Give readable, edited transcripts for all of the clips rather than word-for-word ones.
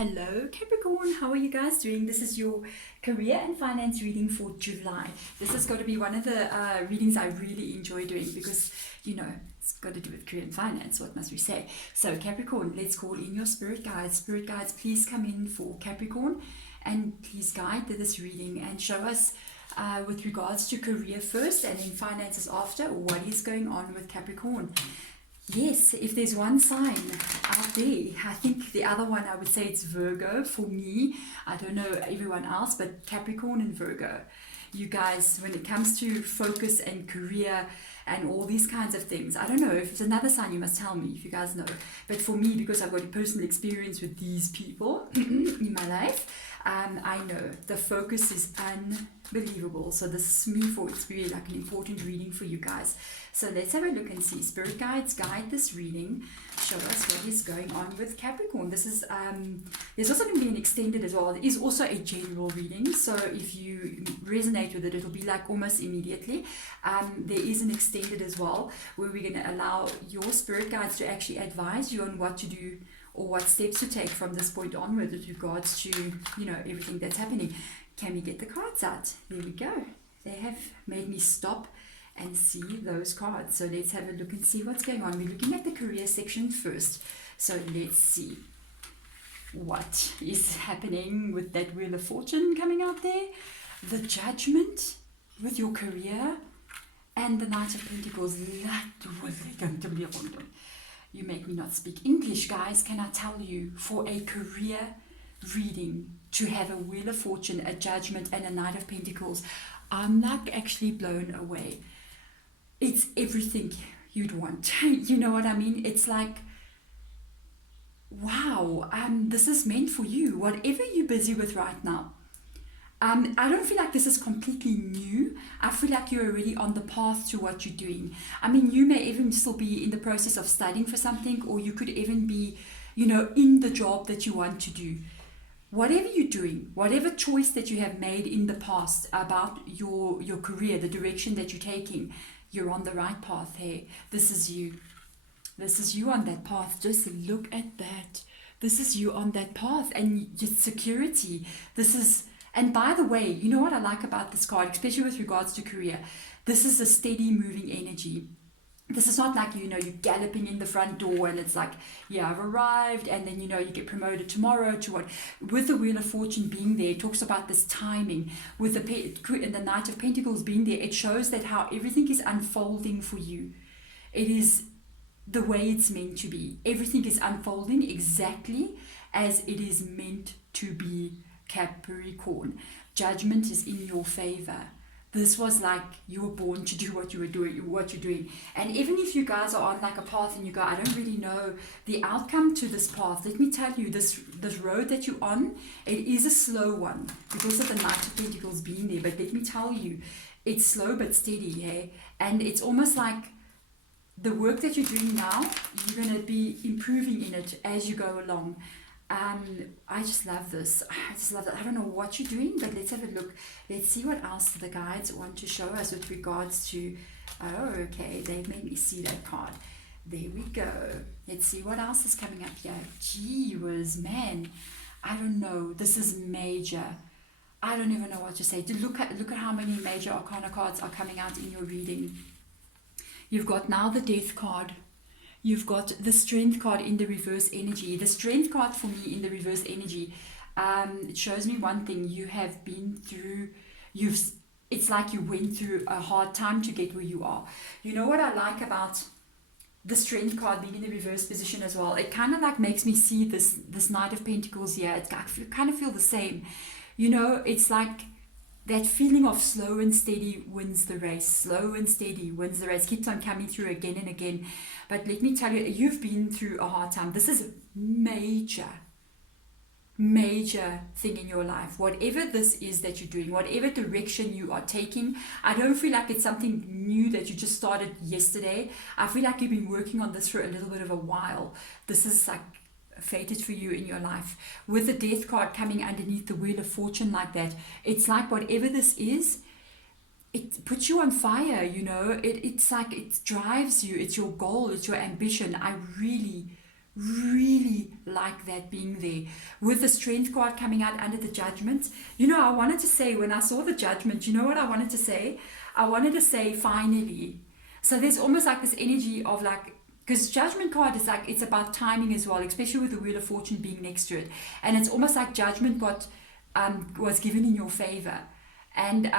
Hello Capricorn, how are you guys doing? This is your career and finance reading for July. This is going to be one of the readings I really enjoy doing because, it's got to do with career and finance. What must we say? So Capricorn, let's call in your spirit guides. Spirit guides, please come in for Capricorn and please guide this reading and show us with regards to career first and then finances after, what is going on with Capricorn. Yes, if there's one sign out there, I think the other one I would say it's Virgo for me. I don't know everyone else, but Capricorn and Virgo. You guys, when it comes to focus and career and all these kinds of things, I don't know if it's another sign, you must tell me if you guys know. But for me, because I've got a personal experience with these people in my life, I know the focus is unbelievable. So this is me for it's really like an important reading for you guys. So let's have a look and see. Spirit guides, guide this reading. Show us what is going on with Capricorn. This is there's also going to be an extended as well. It is also a general reading. So if you resonate with it, it'll be like almost immediately. There is an extended as well where we're going to allow your spirit guides to actually advise you on what to do or what steps to take from this point onward with regards to, everything that's happening. Can we get the cards out? There we go. They have made me stop and see those cards. So let's have a look and see what's going on. We're looking at the career section first. So let's see what is happening with that Wheel of Fortune coming out there. The Judgment with your career and the Knight of Pentacles. You make me not speak English, guys. Can I tell you, for a career reading, to have a Wheel of Fortune, a Judgment, and a Knight of Pentacles, I'm like actually blown away. It's everything you'd want. You know what I mean? It's like, wow, this is meant for you. Whatever you're busy with right now. I don't feel like this is completely new. I feel like you're already on the path to what you're doing. I mean, you may even still be in the process of studying for something, or you could even be, in the job that you want to do. Whatever you're doing, whatever choice that you have made in the past about your career, the direction that you're taking, you're on the right path here. This is you. This is you on that path. Just look at that. This is you on that path, and your security. And by the way, you know what I like about this card, especially with regards to career? This is a steady moving energy. This is not like, you're galloping in the front door and it's like, yeah, I've arrived, and then, you get promoted tomorrow to what? With the Wheel of Fortune being there, it talks about this timing. With the Knight of Pentacles being there, it shows that how everything is unfolding for you. It is the way it's meant to be. Everything is unfolding exactly as it is meant to be, Capricorn. Judgment is in your favor. This was like you were born to do what you're doing. And even if you guys are on like a path and you go, I don't really know the outcome to this path, let me tell you, this road that you're on, it is a slow one because of the Knight of Pentacles being there. But let me tell you, it's slow but steady, yeah? And it's almost like the work that you're doing now, you're going to be improving in it as you go along. I just love this. I just love that. I don't know what you're doing, but let's have a look. Let's see what else the guides want to show us with regards to, okay, they made me see that card. There we go. Let's see what else is coming up here. Gee whiz, man. I don't know. This is major. I don't even know what to say. Look at how many major arcana cards are coming out in your reading. You've got now the Death card. You've got the Strength card in the reverse energy. The Strength card for me in the reverse energy, it shows me one thing. You have been through, it's like you went through a hard time to get where you are. You know what I like about the Strength card being in the reverse position as well? It kind of like makes me see this Knight of Pentacles here. I kind of feel the same. It's like that feeling of slow and steady wins the race. Slow and steady wins the race. Keeps on coming through again and again. But let me tell you, you've been through a hard time. This is major thing in your life. Whatever this is that you're doing, whatever direction you are taking, I don't feel like it's something new that you just started yesterday. I feel like you've been working on this for a little bit of a while. This is like fated for you in your life. With the Death card coming underneath the Wheel of Fortune like that, it's like whatever this is, it puts you on fire, it's like it drives you. It's your goal, it's your ambition. I really really like that being there. With the Strength card coming out under the Judgment, I wanted to say, when I saw the Judgment, you know what I wanted to say? I wanted to say, finally. So there's almost like this energy of like, because Judgment card is like, it's about timing as well, especially with the Wheel of Fortune being next to it. And it's almost like Judgment was given in your favor. And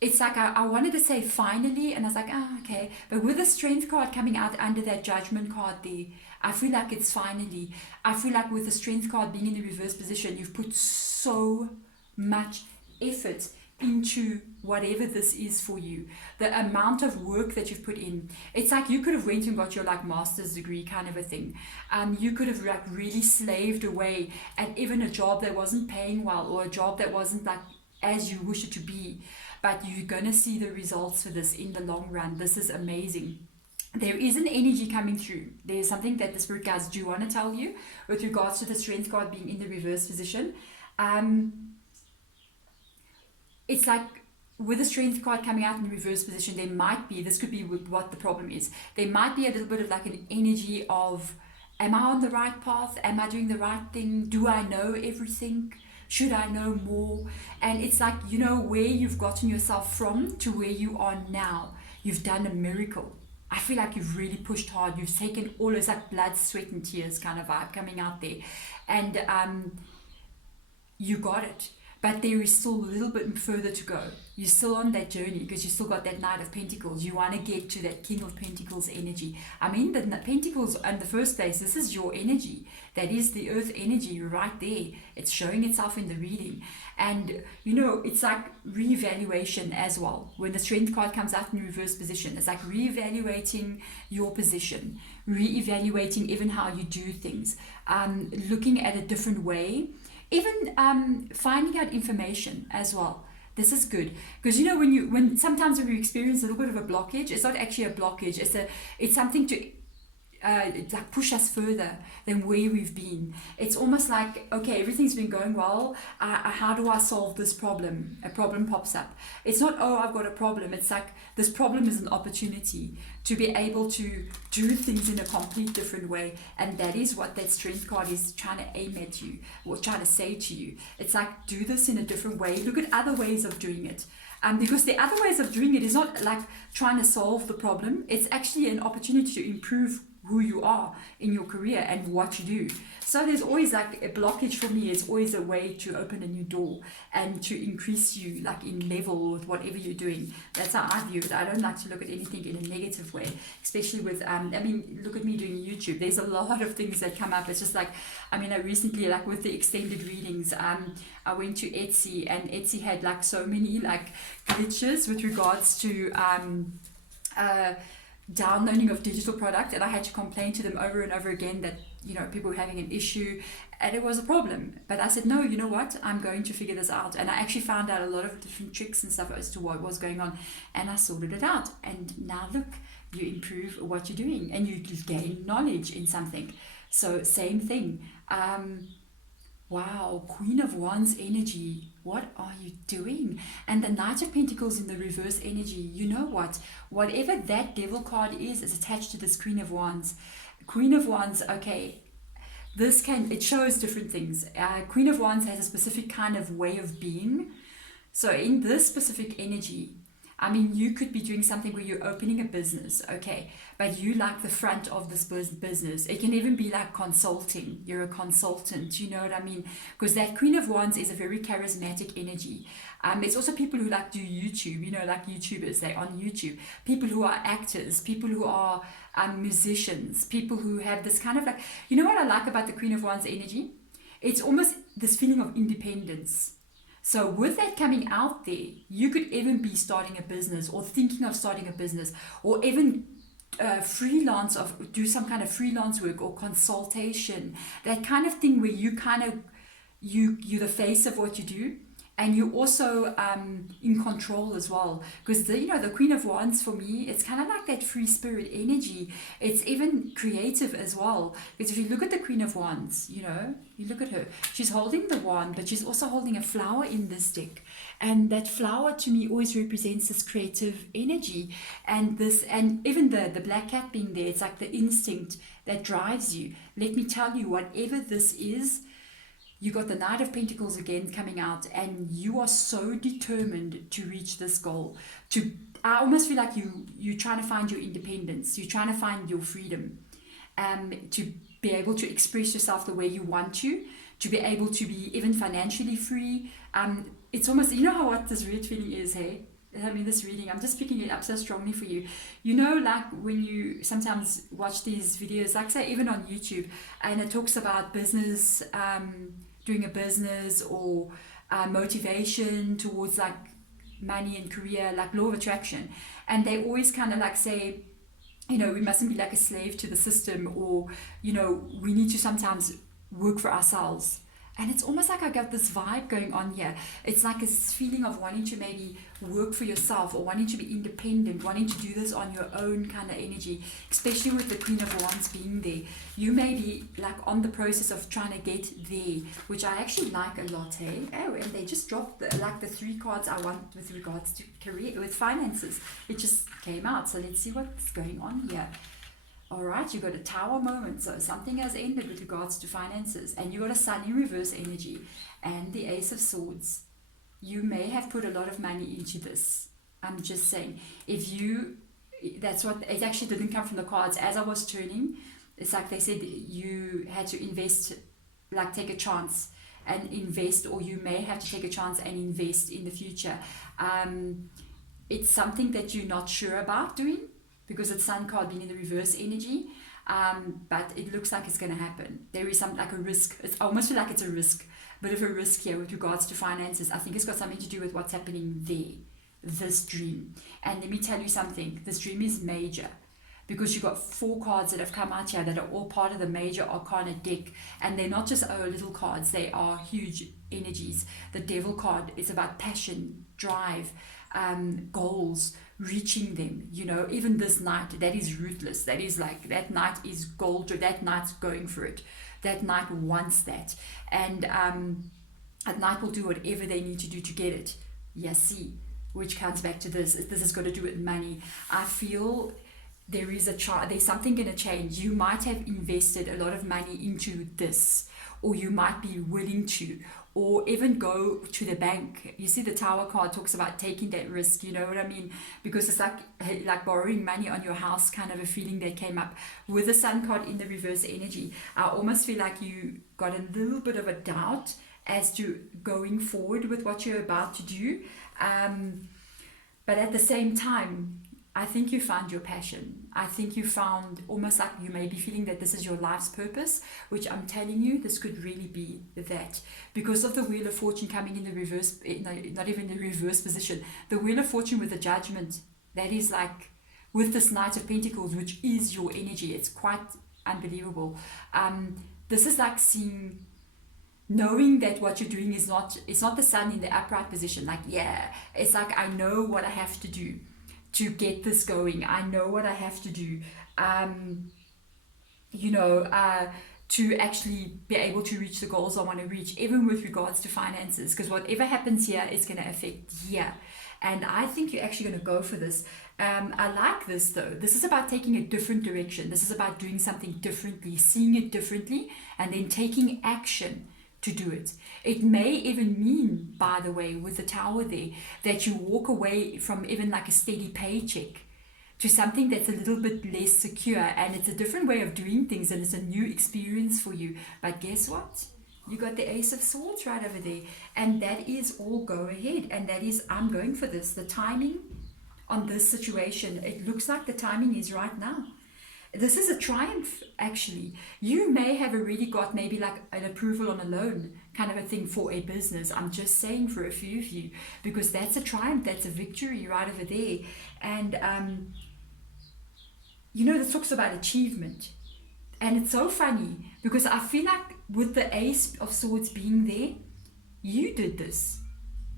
it's like I wanted to say finally, and I was like, okay. But with the Strength card coming out under that Judgment card there, I feel like it's finally. I feel like with the Strength card being in the reverse position, you've put so much effort into whatever this is for you. The amount of work that you've put in. It's like you could have went and got your like master's degree kind of a thing. You could have like really slaved away at even a job that wasn't paying well, or a job that wasn't like as you wish it to be. But you're going to see the results for this in the long run. This is amazing. There is an energy coming through. There's something that the Spirit guides do want to tell you with regards to the Strength card being in the reverse position. It's like with the Strength card coming out in the reverse position, there might be, this could be what the problem is. There might be a little bit of like an energy of, am I on the right path? Am I doing the right thing? Do I know everything? Should I know more? And it's like, where you've gotten yourself from to where you are now. You've done a miracle. I feel like you've really pushed hard. You've taken all those like blood, sweat and tears kind of vibe coming out there. And you got it. But there is still a little bit further to go. You're still on that journey because you still got that Knight of Pentacles. You want to get to that King of Pentacles energy. I mean, the Pentacles in the first place, this is your energy. That is the Earth energy right there. It's showing itself in the reading. And, it's like reevaluation as well. When the Strength card comes out in reverse position, it's like reevaluating your position, reevaluating even how you do things, looking at a different way. Even finding out information as well. This is good because when sometimes when we experience a little bit of a blockage, it's not actually a blockage. It's something to like push us further than where we've been. It's almost like, okay, everything's been going well. How do I solve this problem? A problem pops up. It's not, oh, I've got a problem. It's like this problem is an opportunity to be able to do things in a complete different way. And that is what that Strength card is trying to aim at you, or trying to say to you. It's like, do this in a different way. Look at other ways of doing it. Because the other ways of doing it is not like trying to solve the problem. It's actually an opportunity to improve who you are in your career and what you do. So there's always like a blockage for me. It's always a way to open a new door and to increase you like in level with whatever you're doing. That's how I view it. I don't like to look at anything in a negative way, especially with, look at me doing YouTube. There's a lot of things that come up. It's just like, I recently, like with the extended readings, I went to Etsy, and Etsy had like so many like glitches with regards to, downloading of digital product, and I had to complain to them over and over again that people were having an issue and it was a problem. But I said, no, you know what, I'm going to figure this out. And I actually found out a lot of different tricks and stuff as to what was going on, and I sorted it out. And now look, you improve what you're doing and you gain knowledge in something. So same thing. Wow, Queen of Wands energy. What are you doing? And the Knight of Pentacles in the reverse energy. You know what? Whatever that Devil card is attached to this Queen of Wands. Queen of Wands, okay, it shows different things. Queen of Wands has a specific kind of way of being. So in this specific energy, you could be doing something where you're opening a business, okay, but you like the front of this business. It can even be like consulting. You're a consultant, you know what I mean? Because that Queen of Wands is a very charismatic energy. It's also people who like do YouTube, like YouTubers, they're on YouTube. People who are actors, people who are musicians, people who have this kind of like, what I like about the Queen of Wands energy? It's almost this feeling of independence. So with that coming out there, you could even be starting a business or thinking of starting a business, or even do some kind of freelance work or consultation, that kind of thing where you're the face of what you do, and you're also in control as well, because the Queen of Wands for me, it's kind of like that free spirit energy. It's even creative as well, because if you look at the Queen of Wands, you look at her, she's holding the wand, but she's also holding a flower in this deck, and that flower to me always represents this creative energy, and even the black cat being there, it's like the instinct that drives you. Let me tell you, whatever this is, you got the Knight of Pentacles again coming out, and you are so determined to reach this goal. I almost feel like you're trying to find your independence. You're trying to find your freedom, to be able to express yourself the way you want to be able to be even financially free. It's almost, how what this weird feeling is, hey? I mean, this reading, I'm just picking it up so strongly for you. Like when you sometimes watch these videos, like say even on YouTube, and it talks about business, doing a business, or motivation towards like money and career, like law of attraction. And they always kind of like say, we mustn't be like a slave to the system, or, we need to sometimes work for ourselves. And it's almost like I got this vibe going on here. It's like this feeling of wanting to maybe work for yourself, or wanting to be independent, wanting to do this on your own kind of energy, especially with the Queen of Wands being there. You may be like on the process of trying to get there, which I actually like a lot, hey? Oh, and they just dropped the 3 cards I want with regards to career, with finances. It just came out. So let's see what's going on here. All right, you got a Tower moment, so something has ended with regards to finances, and you got a Sun in reverse energy and the Ace of Swords. You may have put a lot of money into this. I'm just saying, that's what, it actually didn't come from the cards. As I was turning, it's like they said you had to invest, like take a chance and invest, or you may have to take a chance and invest in the future. It's something that you're not sure about doing, because it's Sun card being in the reverse energy, but it looks like it's going to happen. There is some like a risk. It's almost feel like it's a risk, bit of a risk here with regards to finances. I think it's got something to do with what's happening there, this dream. And let me tell you something, this dream is major, because you've got 4 cards that have come out here that are all part of the major arcana deck, and they're not just little cards, they are huge energies. The Devil card is about passion, drive, goals, reaching them. Even this knight, that is ruthless. That is like, that knight is gold, that knight's going for it. That knight wants that, and that knight will do whatever they need to do to get it. See, which comes back to this has got to do with money. I feel there's something going to change. You might have invested a lot of money into this, or you might be willing to, or even go to the bank. You see, the Tower card talks about taking that risk, you know what I mean? Because it's like borrowing money on your house, kind of a feeling that came up. With the Sun card in the reverse energy, I almost feel like you got a little bit of a doubt as to going forward with what you're about to do. But at the same time, I think you found your passion. I think you found, almost like you may be feeling that this is your life's purpose, which I'm telling you, this could really be that. Because of the Wheel of Fortune coming in the reverse, not even the reverse position, the Wheel of Fortune with the Judgment, that is like, with this Knight of Pentacles, which is your energy, it's quite unbelievable. This is like knowing that what you're doing it's not the Sun in the upright position. It's like, I know what I have to do to get this going. I know what I have to do, to actually be able to reach the goals I want to reach, even with regards to finances, because whatever happens here is going to affect here. And I think you're actually going to go for this. I like this though. This is about taking a different direction. This is about doing something differently, seeing it differently, and then taking action to do it. It may even mean, by the way, with the Tower there, that you walk away from even like a steady paycheck to something that's a little bit less secure, and it's a different way of doing things, and it's a new experience for you. But guess what? You got the Ace of Swords right over there, and that is all go ahead, and that is, I'm going for this. The timing on this situation, it looks like the timing is right now. This is a triumph, actually. You may have already got maybe like an approval on a loan, kind of a thing for a business. I'm just saying for a few of you, because that's a triumph, that's a victory right over there. And, this talks about achievement. And it's so funny, because I feel like with the Ace of Swords being there, you did this.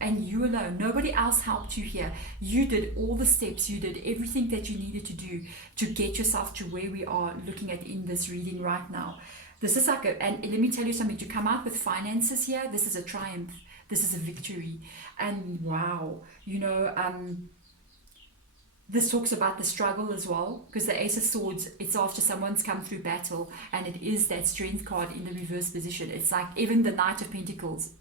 And you alone, nobody else helped you here. You did all the steps, you did everything that you needed to do to get yourself to where we are looking at in this reading right now. This is like and let me tell you something, to come out with finances here, this is a triumph, this is a victory. And wow, this talks about the struggle as well, because the Ace of Swords, it's after someone's come through battle, and it is that Strength card in the reverse position. It's like even the Knight of Pentacles,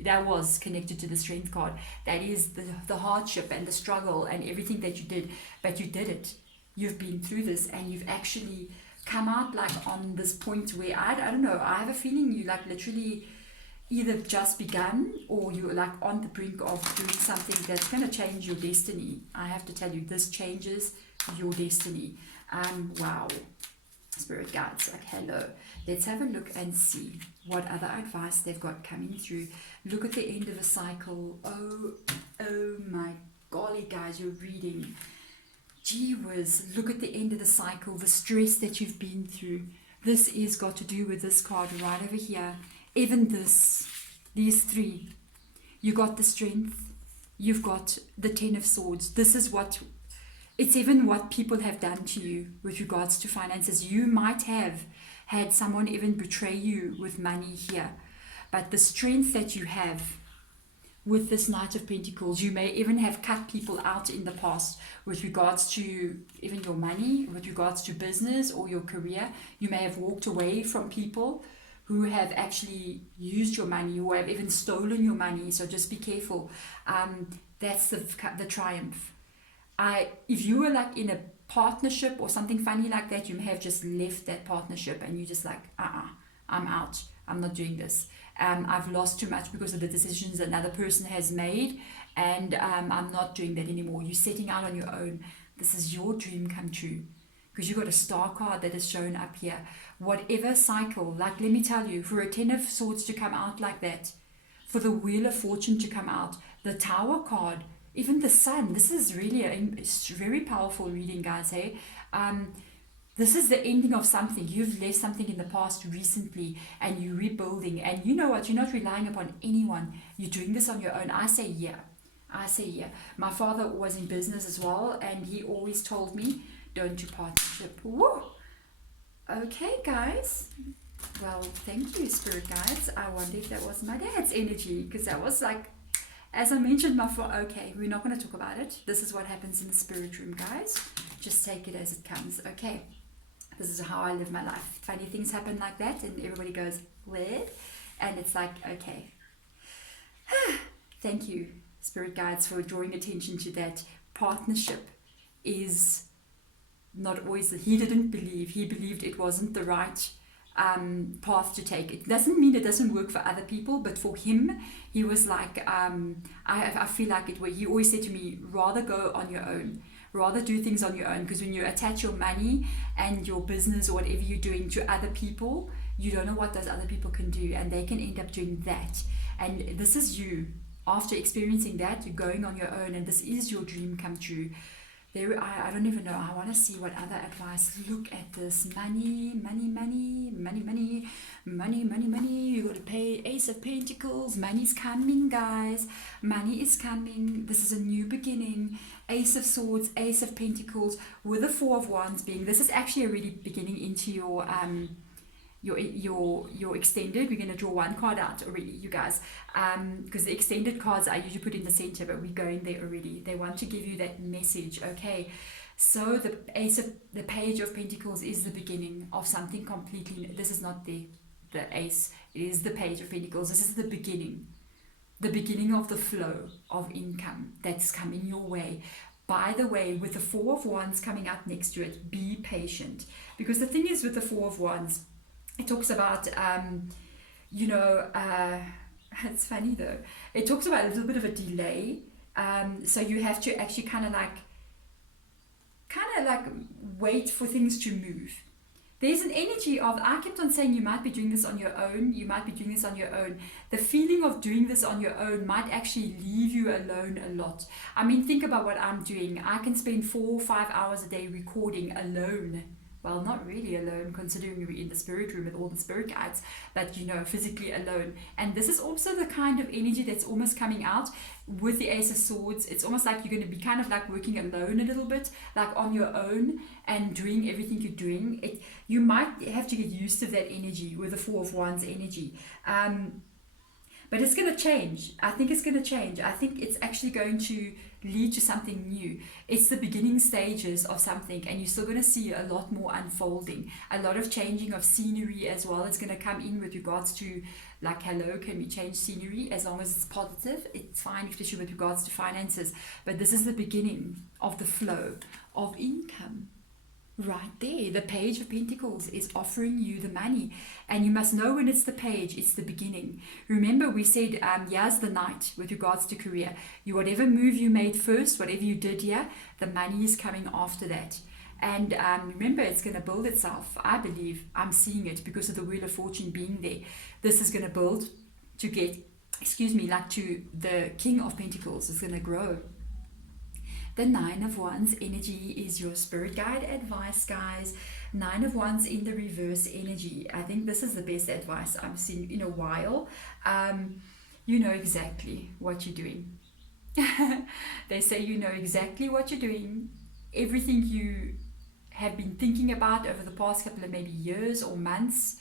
that was connected to the Strength card. That is the hardship and the struggle and everything that you did, but you did it. You've been through this, and you've actually come out like on this point where I don't know, I have a feeling you like literally either just begun or you're like on the brink of doing something that's going to change your destiny. I have to tell you, this changes your destiny. Wow. Spirit guides, like hello. Let's have a look and see what other advice they've got coming through. Look at the end of a cycle. Oh my golly, guys, you're reading. Gee whiz, look at the end of the cycle, the stress that you've been through. This is got to do with this card right over here. Even these three. You got the Strength. You've got the Ten of Swords. This is it's even what people have done to you with regards to finances. You might have had someone even betray you with money here. But the strength that you have with this Knight of Pentacles, you may even have cut people out in the past with regards to even your money, with regards to business or your career. You may have walked away from people who have actually used your money, who have even stolen your money. So just be careful. That's the triumph. If you were like in a partnership or something funny like that, you may have just left that partnership and you just like, I'm out. I'm not doing this. I've lost too much because of the decisions another person has made, and I'm not doing that anymore. You're setting out on your own. This is your dream come true, because you got a star card that is shown up here. Whatever cycle, like let me tell you, for a Ten of Swords to come out like that, for the Wheel of Fortune to come out, the Tower card, even the Sun, this is really a very powerful reading, guys. Hey, this is the ending of something. You've left something in the past recently and you're rebuilding. And you know what? You're not relying upon anyone. You're doing this on your own. I say yeah. My father was in business as well, and he always told me, don't do partnership. Woo! Okay, guys. Well, thank you, Spirit Guides. I wonder if that was my dad's energy, because that was like, as I mentioned, okay, we're not going to talk about it. This is what happens in the spirit room, guys. Just take it as it comes. Okay. This is how I live my life. Funny things happen like that, and everybody goes, weird. And it's like, okay. Thank you, Spirit Guides, for drawing attention to that. Partnership is not always, he didn't believe. He believed it wasn't the right path to take. It doesn't mean it doesn't work for other people, but for him, he was like, I feel like he always said to me, rather go on your own. Rather do things on your own, because when you attach your money and your business or whatever you're doing to other people, you don't know what those other people can do, and they can end up doing that. And this is you. After experiencing that, you're going on your own, and this is your dream come true. I don't even know. I want to see what other advice. Look at this. Money. You got to pay. Ace of Pentacles. Money's coming, guys. Money is coming. This is a new beginning. Ace of Swords, Ace of Pentacles, with the Four of Wands being. This is actually already beginning into your extended. We're going to draw one card out already, you guys, because the extended cards I usually put in the center, but we're going there already. They want to give you that message. Okay, so the Page of Pentacles is the beginning of something completely. This is not the Ace, it is the Page of Pentacles. This is the beginning of the flow of income that's coming your way. By the way, with the Four of Wands coming out next to it, be patient, because the thing is with the Four of Wands, it talks about, it's funny though. It talks about a little bit of a delay. So you have to actually kind of like wait for things to move. There's an energy of, I kept on saying you might be doing this on your own. You might be doing this on your own. The feeling of doing this on your own might actually leave you alone a lot. I mean, think about what I'm doing. I can spend 4 or 5 hours a day recording alone. well, not really alone, considering you're in the spirit room with all the spirit guides, but you know, physically alone. And this is also the kind of energy that's almost coming out with the Ace of Swords. It's almost like you're going to be kind of like working alone a little bit, like on your own and doing everything you're doing. You might have to get used to that energy with the Four of Wands energy. But it's going to change. I think it's going to change. I think it's actually going to lead to something new. It's the beginning stages of something, and you're still going to see a lot more unfolding. A lot of changing of scenery as well. It's going to come in with regards to, like, hello, can we change scenery? As long as it's positive, it's fine, especially with regards to finances. But this is the beginning of the flow of income. Right there, the Page of Pentacles is offering you the money, and you must know when it's the page, it's the beginning. Remember, we said here's the Knight with regards to career. Whatever move you made first, whatever you did here, the money is coming after that. And remember, it's going to build itself. I believe I'm seeing it because of the Wheel of Fortune being there. This is going to build to get, like to the King of Pentacles. It's going to grow. The Nine of Wands energy is your spirit guide advice, guys. Nine of Wands in the reverse energy. I think this is the best advice I've seen in a while. You know exactly what you're doing. They say you know exactly what you're doing. Everything you have been thinking about over the past couple of maybe years or months,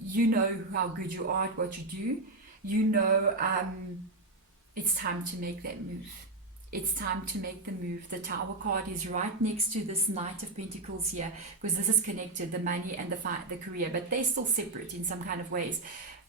you know how good you are at what you do. You know it's time to make that move. It's time to make the move. The Tower card is right next to this Knight of Pentacles here, because this is connected, the money and the career, but they're still separate in some kind of ways.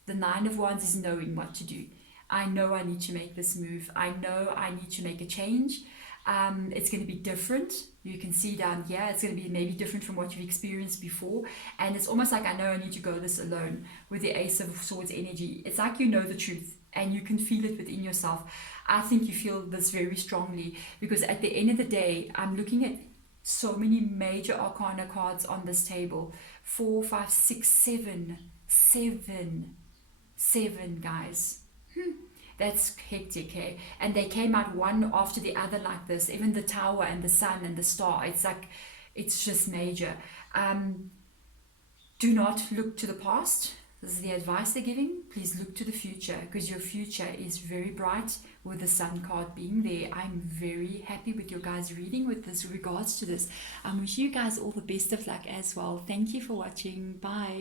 The Nine of Wands is knowing what to do. I know I need to make this move. I know I need to make a change. It's going to be different. You can see down here, it's going to be maybe different from what you've experienced before. And it's almost like I know I need to go this alone with the Ace of Swords energy. It's like you know the truth and you can feel it within yourself. I think you feel this very strongly, because at the end of the day, I'm looking at so many major arcana cards on this table. 4, 5, 6, 7, guys. That's hectic, hey? And they came out one after the other like this. Even the Tower and the Sun and the Star. It's like, it's just major. Do not look to the past. This is the advice they're giving. Please look to the future, because your future is very bright with the Sun card being there. I'm very happy with your guys' reading with this regards to this. I wish you guys all the best of luck as well. Thank you for watching. Bye.